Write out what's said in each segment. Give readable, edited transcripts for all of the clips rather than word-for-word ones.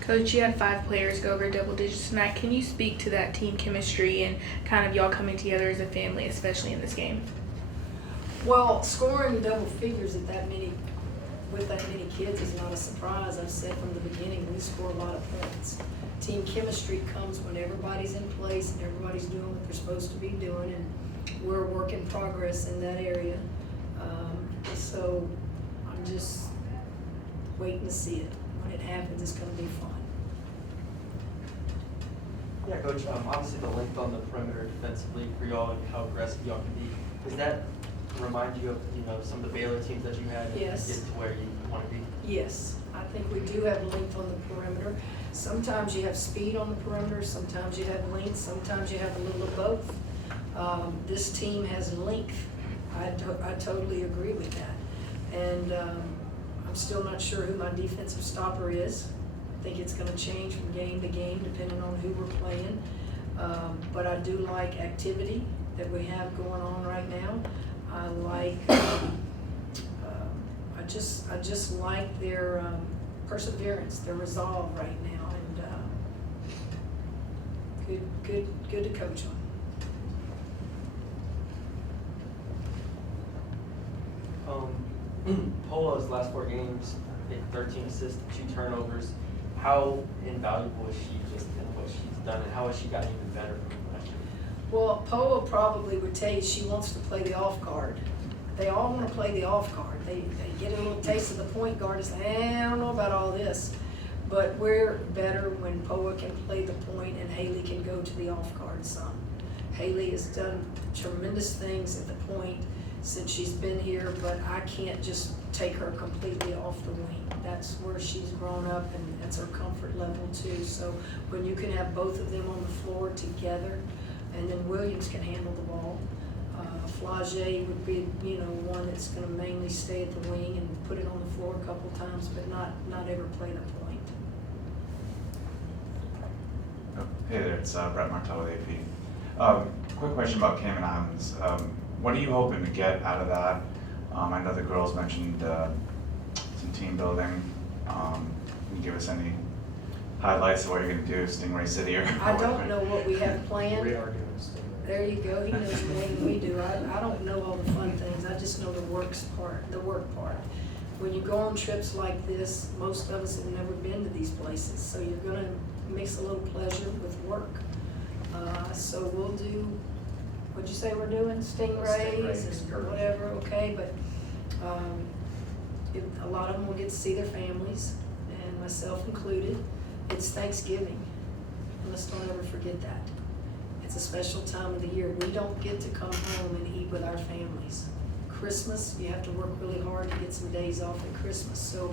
Coach, you had 5 players go over double digits tonight. Can you speak to that team chemistry and kind of y'all coming together as a family, especially in this game? Well, scoring double figures with that many kids is not a surprise. I've said from the beginning, we score a lot of points. Team chemistry comes when everybody's in place and everybody's doing what they're supposed to be doing, and we're a work in progress in that area. So I'm just waiting to see it. When it happens, it's going to be fun. Yeah, Coach, obviously the length on the perimeter defensively for y'all and how aggressive y'all can be, does that remind you of some of the Baylor teams that you had Yes. to get to where you want to be? Yes, I think we do have length on the perimeter. Sometimes you have speed on the perimeter, sometimes you have length, sometimes you have a little of both. This team has length. I totally agree with that. And I'm still not sure who my defensive stopper is. I think it's going to change from game to game depending on who we're playing. But I do like activity that we have going on right now. I like, I just like their perseverance, their resolve right now, and good to coach on. Pola's last 4 games, I think 13 assists, 2 turnovers. How invaluable is she just in what she's done, and how has she gotten even better from last year? Well, Poa probably would tell you she wants to play the off guard. They all want to play the off guard. They get a little taste of the point guard and say, I don't know about all this. But we're better when Poa can play the point and Haley can go to the off guard some. Haley has done tremendous things at the point since she's been here, but I can't just take her completely off the wing. That's where she's grown up, and that's her comfort level too. So when you can have both of them on the floor together, and then Williams can handle the ball. Flage would be, one that's going to mainly stay at the wing and put it on the floor a couple times, but not ever play the point. Hey there, it's Brett Martello, AP. Quick question about Cayman Islands. What are you hoping to get out of that? I know the girls mentioned some team building. Can you give us any highlights of what you're going to do, Stingray City or I don't know what we have planned. We are doing Stingray. There you go. He knows more than we do. I don't know all the fun things. I just know the work part. When you go on trips like this, most of us have never been to these places, so you're going to mix a little pleasure with work. So we'll do, what'd you say we're doing? Stingrays and whatever, okay, but a lot of them will get to see their families, and myself included. It's Thanksgiving. Let's don't ever forget that. It's a special time of the year. We don't get to come home and eat with our families. Christmas, you have to work really hard to get some days off at Christmas. So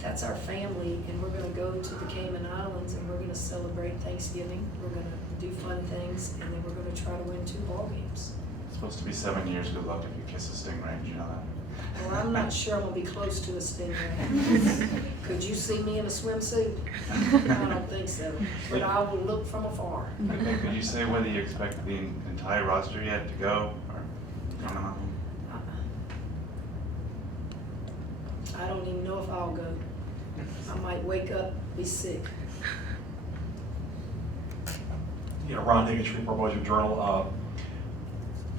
that's our family, and we're going to go to the Cayman Islands, and we're going to celebrate Thanksgiving. We're going to do fun things, and then we're going to try to win 2 ball games. It's supposed to be 7 years. Good luck if you kiss a stingray. You know that? Well, I'm not sure I'm going to be close to a stingray. Could you see me in a swimsuit? I don't think so, but I will look from afar. Okay, could you say whether you expect the entire roster yet to go or coming on? I don't even know if I'll go. I might wake up, be sick. Ron Higgins, Shreveport Boys Journal.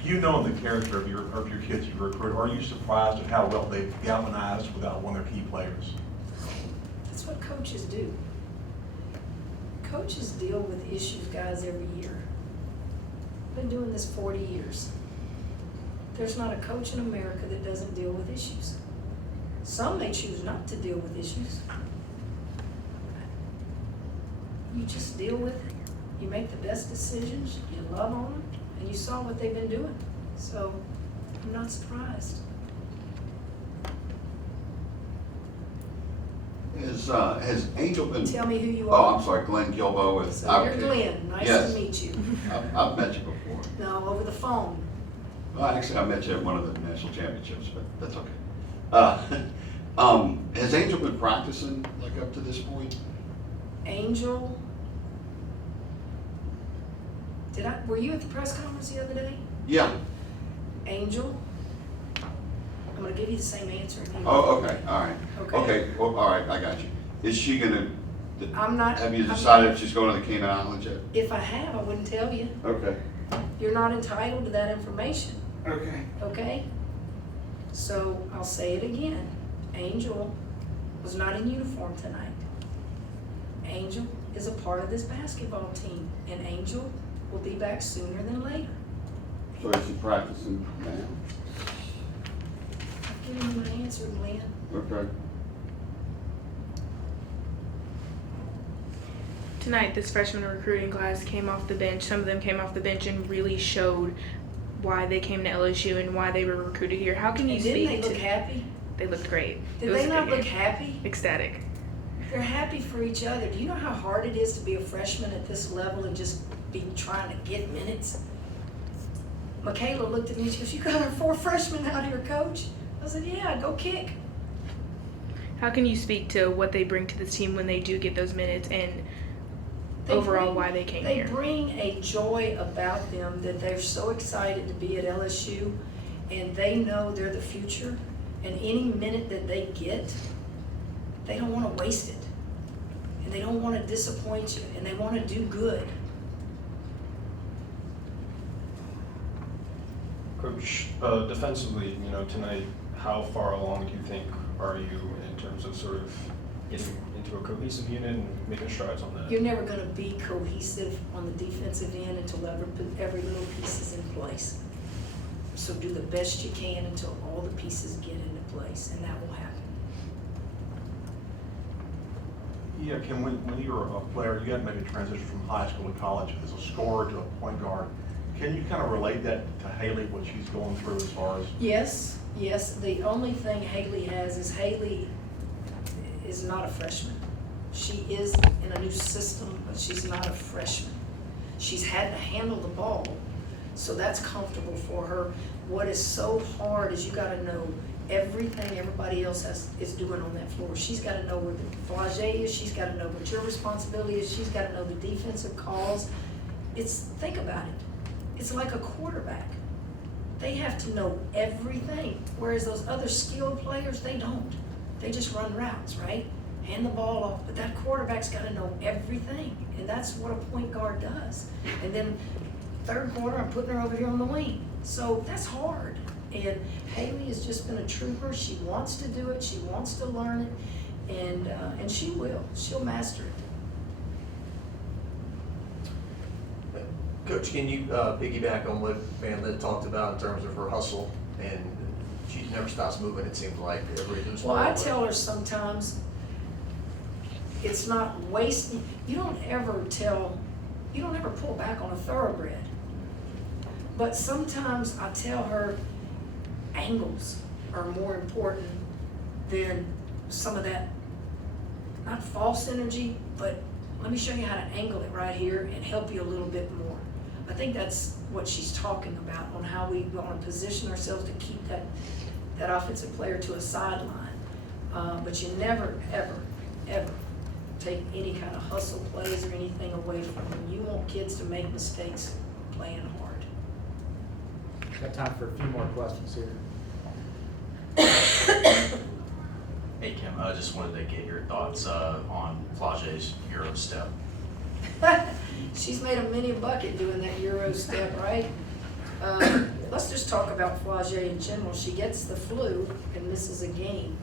You know the character of your kids you recruit. Are you surprised at how well they've galvanized without one of their key players? That's what coaches do. Coaches deal with issues, guys, every year. I've been doing this 40 years. There's not a coach in America that doesn't deal with issues. Some may choose not to deal with issues. You just deal with it. You make the best decisions, you love on them, and you saw what they've been doing. So I'm not surprised. Has Angel been? Tell me who you Oh, are. I'm sorry, Glenn Gilbo. So you're Glenn. Nice yes. to meet you. I've met you before. No, over the phone. Well, actually, I met you at one of the national championships, but that's okay. Has Angel been practicing like up to this point? Angel, Were you at the press conference the other day? Yeah. Angel? I'm gonna give you the same answer. Oh, okay, all right. Okay. Okay, well, all right, I got you. Is she gonna, I'm not. have you I'm decided not- if she's going to the Cayman Islands yet? If I have, I wouldn't tell you. Okay. You're not entitled to that information, Okay. okay? So I'll say it again. Angel was not in uniform tonight. Angel is a part of this basketball team, and Angel will be back sooner than later. So is she practicing now? I've given you my answer, Glenn. Okay. Tonight, this freshman recruiting class came off the bench. Some of them came off the bench and really showed why they came to LSU and why they were recruited here. How can you And speak didn't they look to? happy? They looked great. It Did was they a not good look game. happy? Ecstatic. They're happy for each other. Do you know how hard it is to be a freshman at this level and just be trying to get minutes? Michaela looked at me, she goes, "You got our 4 freshmen out here, coach?" I said, "Yeah, go kick." How can you speak to what they bring to this team when they do get those minutes and They overall bring- why they came They here? bring a joy about them that they're so excited to be at LSU, and they know they're the future, and any minute that they get, they don't want to waste it. And they don't want to disappoint you, and they want to do good. Coach, defensively, tonight, how far along do you think are you in terms of sort of getting into a cohesive unit and making strides on that? You're never going to be cohesive on the defensive end until every little piece is in place. So do the best you can until all the pieces get into place, and that will happen. Yeah, Kim, when you were a player, you had to make a transition from high school to college as a scorer to a point guard. Can you kind of relate that to Haley, what she's going through as far as? Yes. The only thing Haley has is Haley is not a freshman. She is in a new system, but she's not a freshman. She's had to handle the ball, so that's comfortable for her. What is so hard is you got to know everything everybody else is doing on that floor. She's got to know where the flagé is. She's got to know what your responsibility is. She's got to know the defensive calls. Think about it. It's like a quarterback. They have to know everything, whereas those other skilled players, they don't. They just run routes, right? Hand the ball off, but that quarterback's got to know everything, and that's what a point guard does. And then third quarter, I'm putting her over here on the wing. So that's hard. And Haley has just been a trooper. She wants to do it. She wants to learn it, and she will. She'll master it. Coach, can you piggyback on what Van Lit talked about in terms of her hustle? And she never stops moving, it seems like, every loose Well, ball. I tell her sometimes it's not wasting. You don't ever pull back on a thoroughbred. But sometimes I tell her angles are more important than some of that, not false energy, but let me show you how to angle it right here and help you a little bit more. I think that's what she's talking about, on how we want to position ourselves to keep that offensive player to a sideline. But you never, ever, ever take any kind of hustle plays or anything away from them. You want kids to make mistakes playing hard. Got time for a few more questions here. Hey Kim, I just wanted to get your thoughts on Flage's Euro step. She's made a mini bucket doing that Euro step, right? Let's just talk about Flagey in general. She gets the flu and misses a game.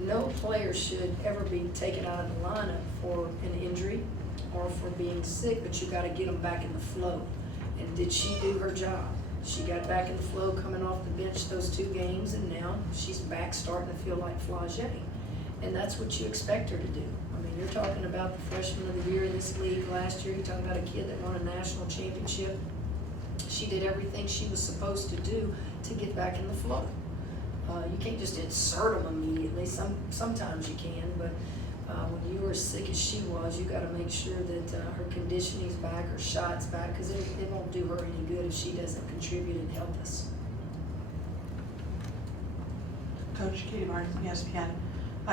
No player should ever be taken out of the lineup for an injury or for being sick, but you got to get them back in the flow. And did she do her job? She got back in the flow coming off the bench those 2 games, and now she's back starting to feel like Flagey. And that's what you expect her to do. I mean, you're talking about the freshman of the year in this league last year. You're talking about a kid that won a national championship. She did everything she was supposed to do to get back in the flow. You can't just insert them immediately. Sometimes you can, but when you were as sick as she was, you got to make sure that her conditioning's back, her shot's back, because it won't do her any good if she doesn't contribute and help us. Coach Katie Martin, ESPN.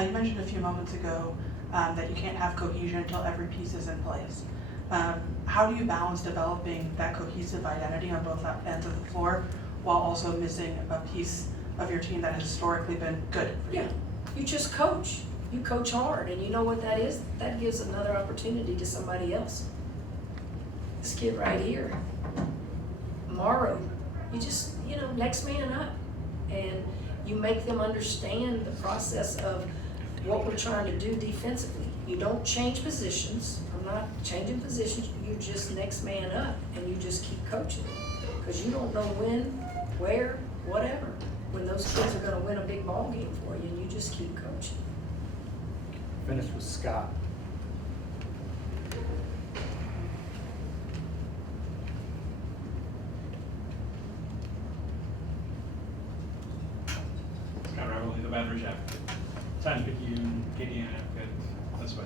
You mentioned a few moments ago that you can't have cohesion until every piece is in place. How do you balance developing that cohesive identity on both ends of the floor while also missing a piece of your team that has historically been good for you? Yeah, you just coach. You coach hard, and you know what that is? That gives another opportunity to somebody else. This kid right here, Morrow, you just, next man up. And you make them understand the process of what we're trying to do defensively. You don't change positions. I'm not changing positions. You just next man up, and you just keep coaching. Because you don't know when, where, whatever, when those kids are going to win a big ball game for you, and you just keep coaching. Finish with Scott. Scott Reveley, the Baton Rouge Advocate. Time to pick you, Katie and Advocate. That's what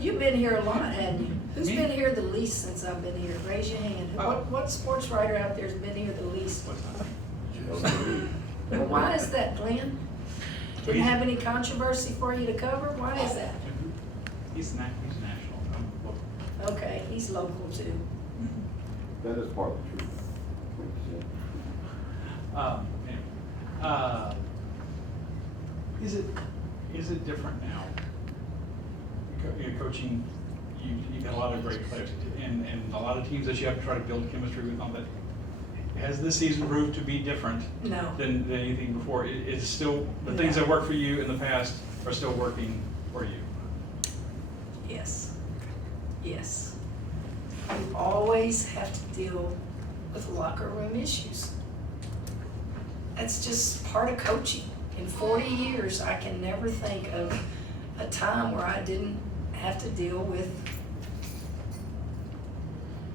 You've been here a lot, haven't you? Who's Me? been here the least since I've been here? Raise your hand. What sports writer out there has been here the least? Well, why is that, Glenn? Didn't have any controversy for you to cover? Why is that? he's national. Okay, he's local too. That is part of the truth. Anyway, is it different now? You're coaching, you've got a lot of great players and a lot of teams that you have to try to build chemistry with on that. Has this season proved to be different No. than anything before? It's still, the things that worked for you in the past are still working for you? Yes. Yes. You always have to deal with locker room issues. That's just part of coaching. In 40 years, I can never think of a time where I didn't have to deal with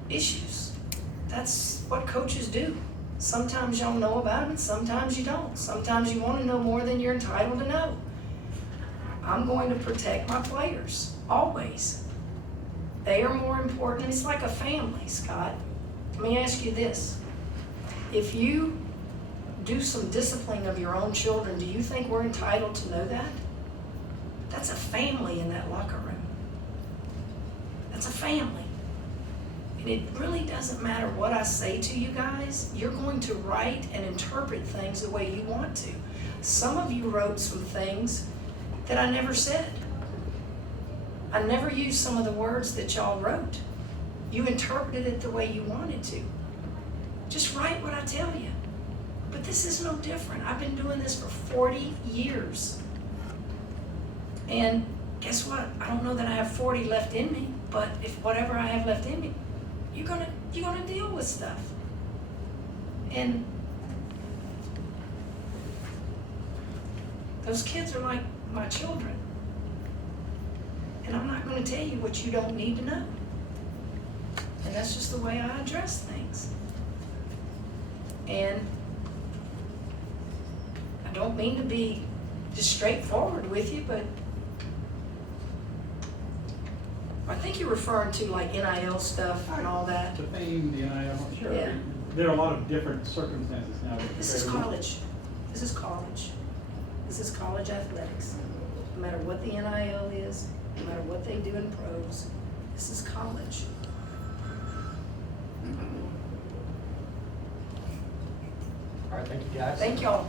issues. That's what coaches do. Sometimes y'all know about them, and sometimes you don't. Sometimes you want to know more than you're entitled to know. I'm going to protect my players, always. They are more important. It's like a family, Scott. Let me ask you this. If you do some disciplining of your own children, do you think we're entitled to know that? That's a family in that locker room. That's a family. And it really doesn't matter what I say to you guys. You're going to write and interpret things the way you want to. Some of you wrote some things that I never said. I never used some of the words that y'all wrote. You interpreted it the way you wanted to. Just write what I tell you. But this is no different. I've been doing this for 40 years. And guess what? I don't know that I have 40 left in me, but if whatever I have left in me, you're gonna deal with stuff. And those kids are like my children. And I'm not gonna tell you what you don't need to know. And that's just the way I address things. And I don't mean to be just straightforward with you, but I think you're referring to like NIL stuff and all that. The fame, the NIL, sure. Yeah. There are a lot of different circumstances now. This is college. This is college. This is college athletics. No matter what the NIL is, no matter what they do in pros, this is college. All right, thank you guys. Thank y'all.